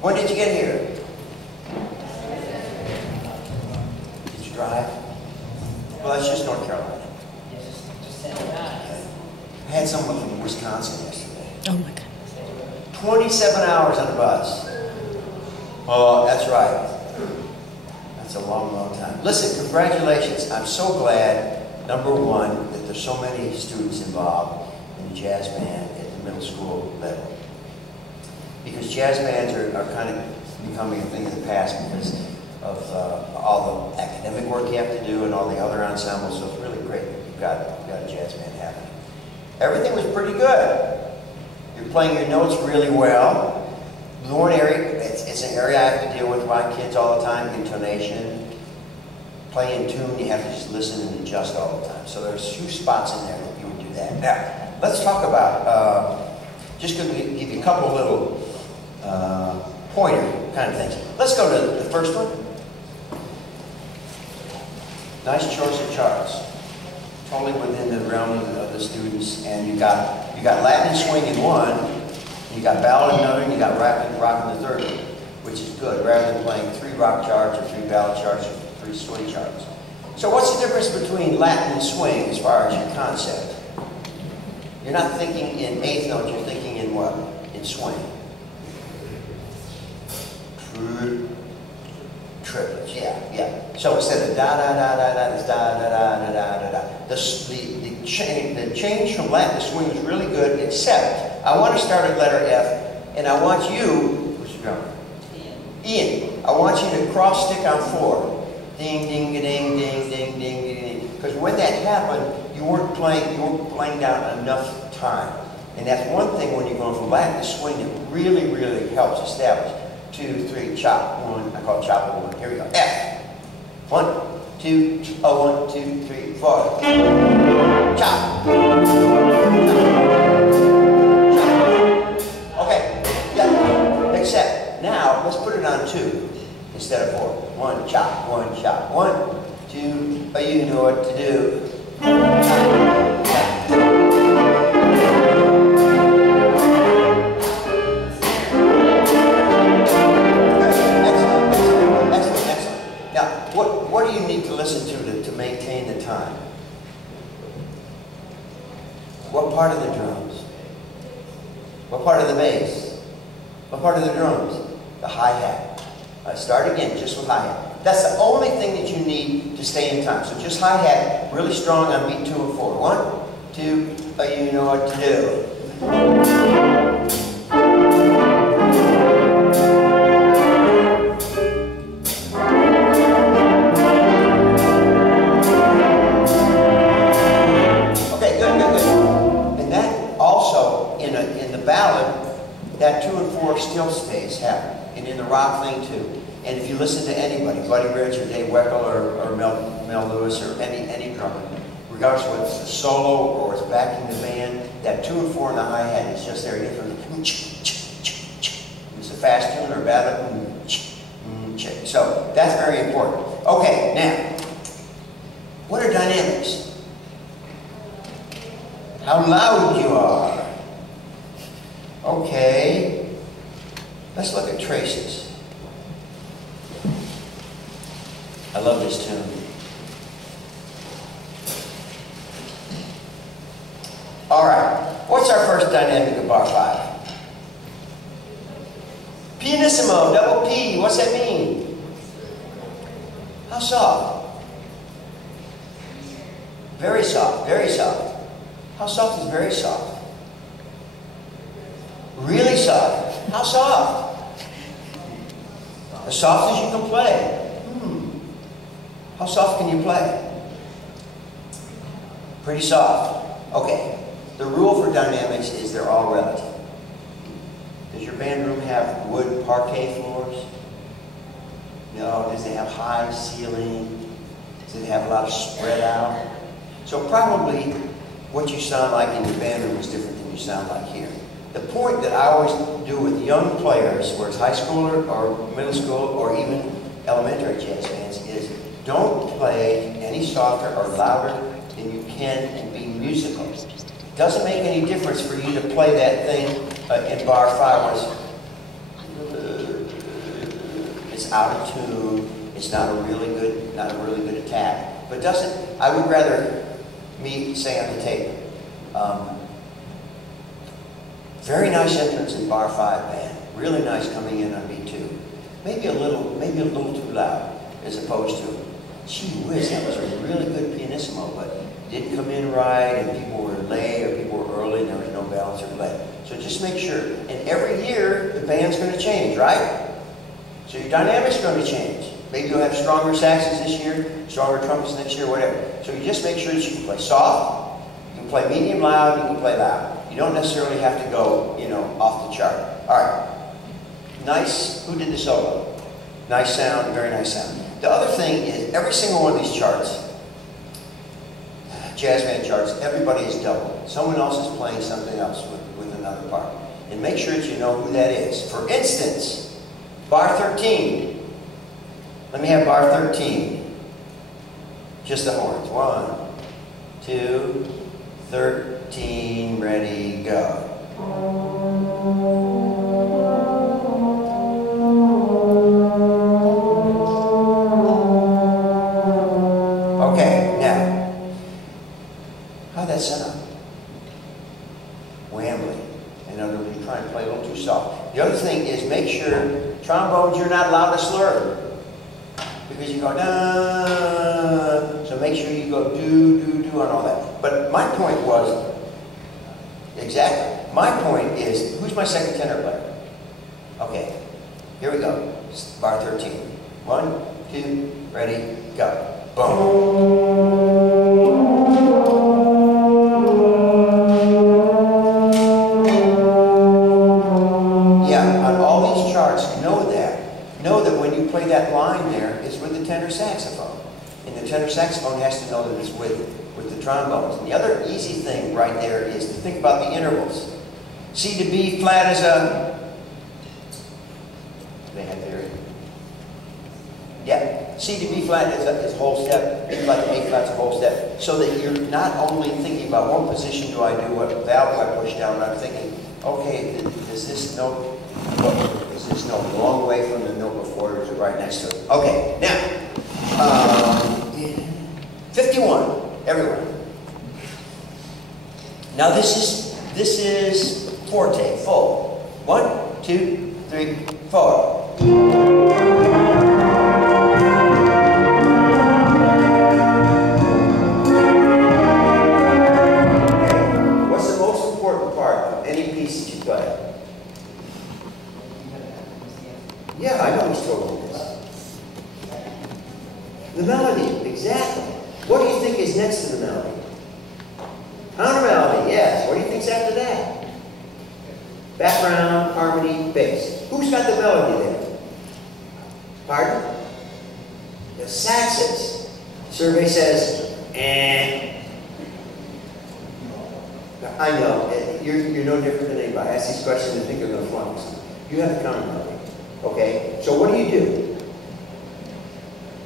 When did you get here? Did you drive? Well, that's just North Carolina. I had someone from Wisconsin yesterday. Oh my God. 27 hours on a bus. Oh, that's right. That's a long, long time. Listen, congratulations. I'm so glad, number one, that there's so many students involved in the jazz band at the middle school level. Because jazz bands are kind of becoming a thing of the past because of all the academic work you have to do and all the other ensembles. So it's really great that you've got a jazz band happening. Everything was pretty good. You're playing your notes really well. The one area, it's an area I have to deal with my kids all the time, intonation. Playing tune, you have to just listen and adjust all the time. So there's a few spots in there that you would do that. Now, let's talk about, just going to give you a couple little pointer kind of things. Let's go to the first one. Nice choice of charts. Totally within the realm of the students, and you got Latin swing in one, you got ballad in another, and you got rock in the third one, which is good, rather than playing 3 rock charts or 3 ballad charts or 3 swing charts. So what's the difference between Latin and swing as far as your concept? You're not thinking in 8th note, you're thinking in what? In swing. Triplets, yeah. So instead of da da da da da, it's da da da da da da da. The change from Latin to swing is really good, except I want to start at letter F, and I want you, who's your drummer? Ian. I want you to cross stick on 4. Ding, ding, ding, ding, ding, ding, ding. Because when that happened, you weren't playing down enough time. And that's one thing when you're going from Latin to swing that really, really helps establish. 2, 3, chop, 1, I call it chop 1. Here we go. F. 1, 2, 1, 2, 3, 4. Chop. Okay, yeah. Except now let's put it on 2 instead of 4. 1, chop, 1, chop, 1, 2, oh, you know what to do. What do you need to listen to maintain the time? What part of the drums? What part of the bass? What part of the drums? The hi-hat. I start again just with hi-hat. That's the only thing that you need to stay in time. So just hi-hat, really strong on beat 2 and 4. 1, 2, oh, you know what to do. That 2 and 4 still stays happening, and in the rock thing too. And if you listen to anybody, Buddy Rich or Dave Weckl or Mel Lewis or any drummer, regardless of whether it's a solo or it's backing the band, that 2 and 4 in the hi-hat is just there. It's a fast tune or a ballad. So that's very important. Okay, now, what are dynamics? How loud you are. Okay, let's look at traces. I love this tune. All right, what's our first dynamic of bar 5? Pianissimo, double P, what's that mean? How soft? Very soft, very soft. How soft is very soft? Really soft. How soft? As soft as you can play. How soft can you play? Pretty soft. Okay. The rule for dynamics is they're all relative. Does your band room have wood parquet floors? No. Does it have high ceiling? Does it have a lot of spread out? So probably what you sound like in your band room is different than you sound like here. The point that I always do with young players, whether it's high school or middle school or even elementary jazz bands, is don't play any softer or louder than you can and be musical. It doesn't make any difference for you to play that thing in bar 5 where it's it's out of tune, it's not a really good attack. But doesn't, I would rather me say on the tape, very nice entrance in bar 5 band. Really nice coming in on B2. Maybe a little too loud, as opposed to, gee whiz, that was a really good pianissimo, but didn't come in right, and people were late, or people were early, and there was no balance or delay. So just make sure, and every year, the band's going to change, right? So your dynamics are going to change. Maybe you'll have stronger saxes this year, stronger trumpets next year, whatever. So you just make sure that you can play soft, you can play medium loud, you can play loud. You don't necessarily have to go, you know, off the chart. All right. Nice, who did the solo? Nice sound, very nice sound. The other thing is, every single one of these charts, jazz band charts, everybody is double. Someone else is playing something else with another part. And make sure that you know who that is. For instance, bar 13. Let me have bar 13. Just the horns. 1, 2, 13, ready, go. Okay, now, how'd that sound? Whambly. In other words, you're trying to play a little too soft. The other thing is make sure trombones, you're not allowed to slur. Because you go, da. So make sure you go do, do, do on all that. But my point was, exactly, my point is, who's my second tenor player? Okay, here we go. Bar 13. 1, 2, ready, go. Boom. Know that when you play that line there, it's with the tenor saxophone. And the tenor saxophone has to know that it's with the trombones. And the other easy thing right there is to think about the intervals. C to B flat is a... They have theory. Yeah, C to B flat is a whole step, B flat to A flat's a whole step. So that you're not only thinking about what position do I do, what valve do I push down, but I'm thinking, okay, is this note... Is this note a long way from the note before, or is it right next to it? Okay, now, 51, everyone. Now this is forte, full. 1, 2, 3, 4. Okay, what's the most important part of any piece that you play? Yeah, I know he's told me this. The melody, exactly. What do you think is next to the melody? Counter melody, yes. What do you think's after that? Background, harmony, bass. Who's got the melody there? Pardon? The saxes. Survey says, eh. I know, you're no different than anybody. I ask these questions and think they're going to flunk. You have the counter melody. Okay, so what do?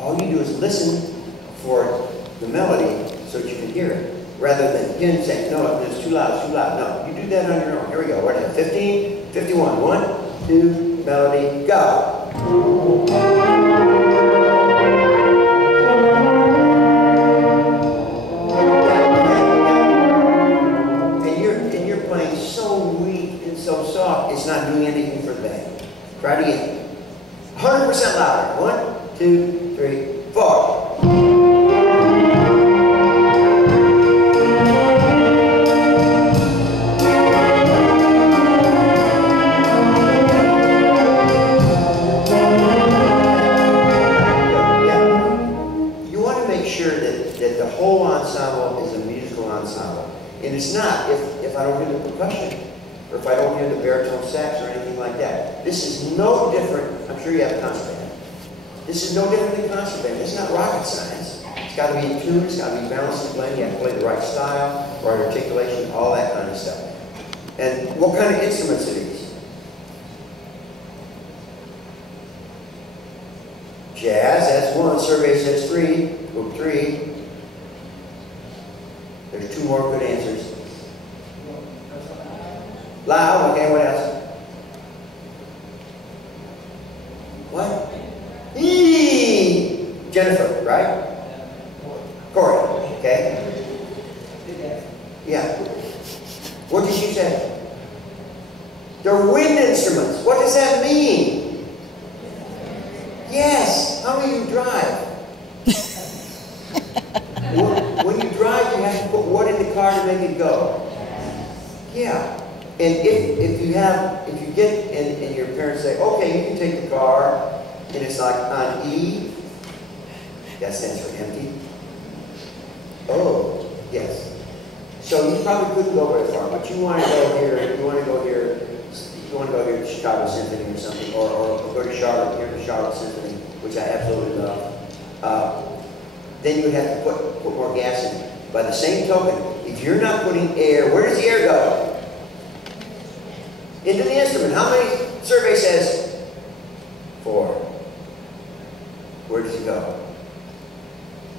All you do is listen for the melody so that you can hear it, rather than him saying, no, it's too loud, it's too loud. No, you do that on your own. Here we go. What is it? 15, 51. 1, 2, melody, go. And you're playing so weak and so soft, it's not doing anything for the band. Try it again. 100% louder. 1, 2, 3, 4. You want to make sure that the whole ensemble is a musical ensemble. And it's not if I don't hear the percussion, or if I don't hear the baritone sax or anything like that. This is no different. I'm sure you have a concert band. This is no different than concert band. It's not rocket science. It's got to be in tune. It's got to be balanced and blended. You have to play the right style, right articulation, all that kind of stuff. And what kind of instruments are these? Jazz, that's 1. Survey says 3. Group 3. There's 2 more good answers. Loud, okay, what else? What? Jennifer, right? Corey, okay? Yeah. What did you say? They're wind instruments. What does that mean? Yes. How do you drive? When you drive, you have to put what in the car to make it go? Yeah. And if you get and your parents say, okay, you can take the car, and it's like on E, that stands for empty. Oh, yes. So you probably couldn't go very far, but you want to go here, you want to go here to Chicago Symphony or something, or go to Charlotte, here to Charlotte Symphony, which I absolutely love. Then you would have to put more gas in. By the same token, if you're not putting air, where does the air go? Into the instrument. How many? Survey says 4. Where does it go?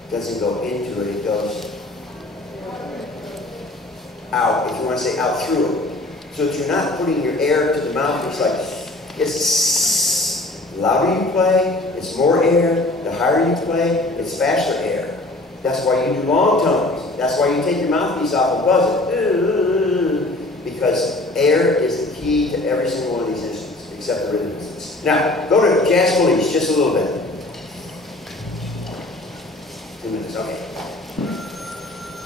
It doesn't go into it, it goes out, if you want to say out through it. So if you're not putting your air to the mouth, it's like, it's the louder you play, it's more air. The higher you play, it's faster air. That's why you do long tones. That's why you take your mouthpiece off and buzz it. Because air is the key to every single one of these instruments, except the rhythm instruments. Now, go to Jazz Police just a little bit. 2 minutes, okay.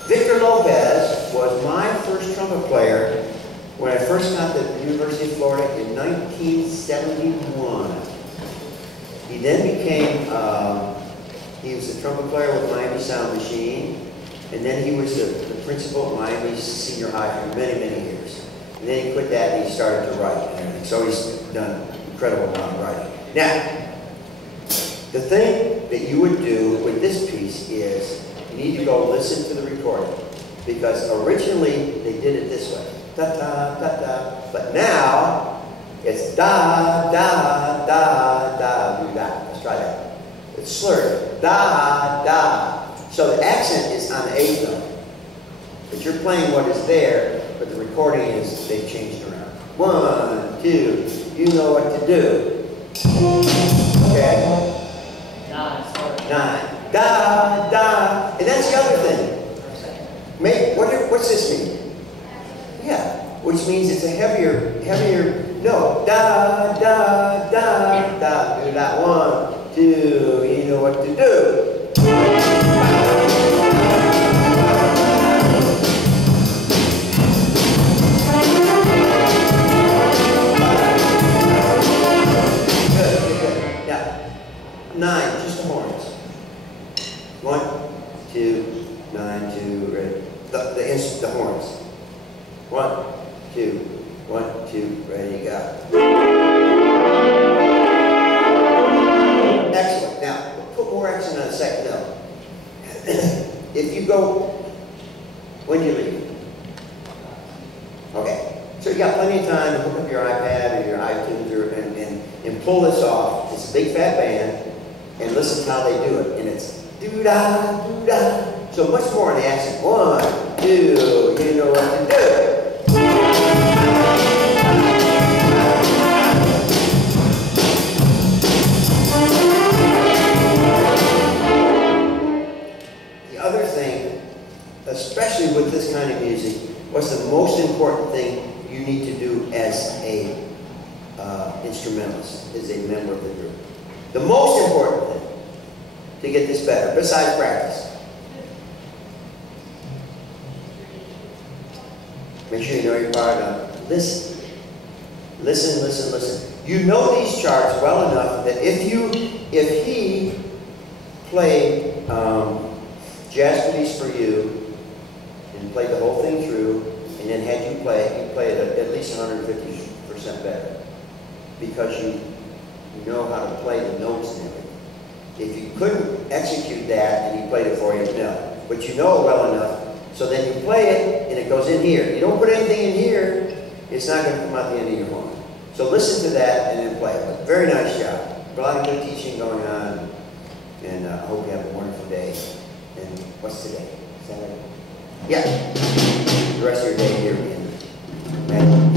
Victor Lopez was my first trumpet player when I first got to the University of Florida in 1971. He then became, he was a trumpet player with Miami Sound Machine, and then he was the principal at Miami Senior High for many, many years. And then he quit that and he started to write and everything. So he's done an incredible amount of writing. Now, the thing that you would do with this piece is you need to go listen to the recording, because originally they did it this way, da da da da, but now it's da da da da do da. Let's try that. It's slurred, da da. So the accent is on the 8th note, but you're playing what is there, but the recording is they've changed around. 1, 2, you know what to do. Okay. 9. Da, da. And that's the other thing. What's this mean? Yeah. Which means it's a heavier note. Da, da, da, da. Do that. 1, 2, you know what to do. Good. Now, 9, just the horns. 1, 2, 9, 2, ready. The horns. 1, 2, 1, 2, ready, go. Excellent. Now, put more accent on the second note. If you go, when do you leave? Okay. So you got plenty of time to hook up your iPad or your iTunes and pull this off. It's a big fat band, and listen to how they do it. And it's do-da, do-da. So much more in the accent. 1, 2, you know what to do. The other thing, especially with this kind of music, what's the most important thing you need to do as a instrumentalist, as a member of the group? The most important thing to get this better, besides practice. Make sure you know your part. Listen. Listen, listen, listen. You know these charts well enough that if he played Jazz Police for you and played the whole thing through, and then had you play it, you'd play it at least 150% better, because you know how to play the notes and everything. If you couldn't execute that and he played it for you, no. But you know it well enough, so then you play it and it goes in here. You don't put anything in here, it's not going to come out the end of your horn. So listen to that and then play it. But very nice job. A lot of good teaching going on, and I hope you have a wonderful day. And what's today? Saturday? Yeah. The rest of your day here in Magic.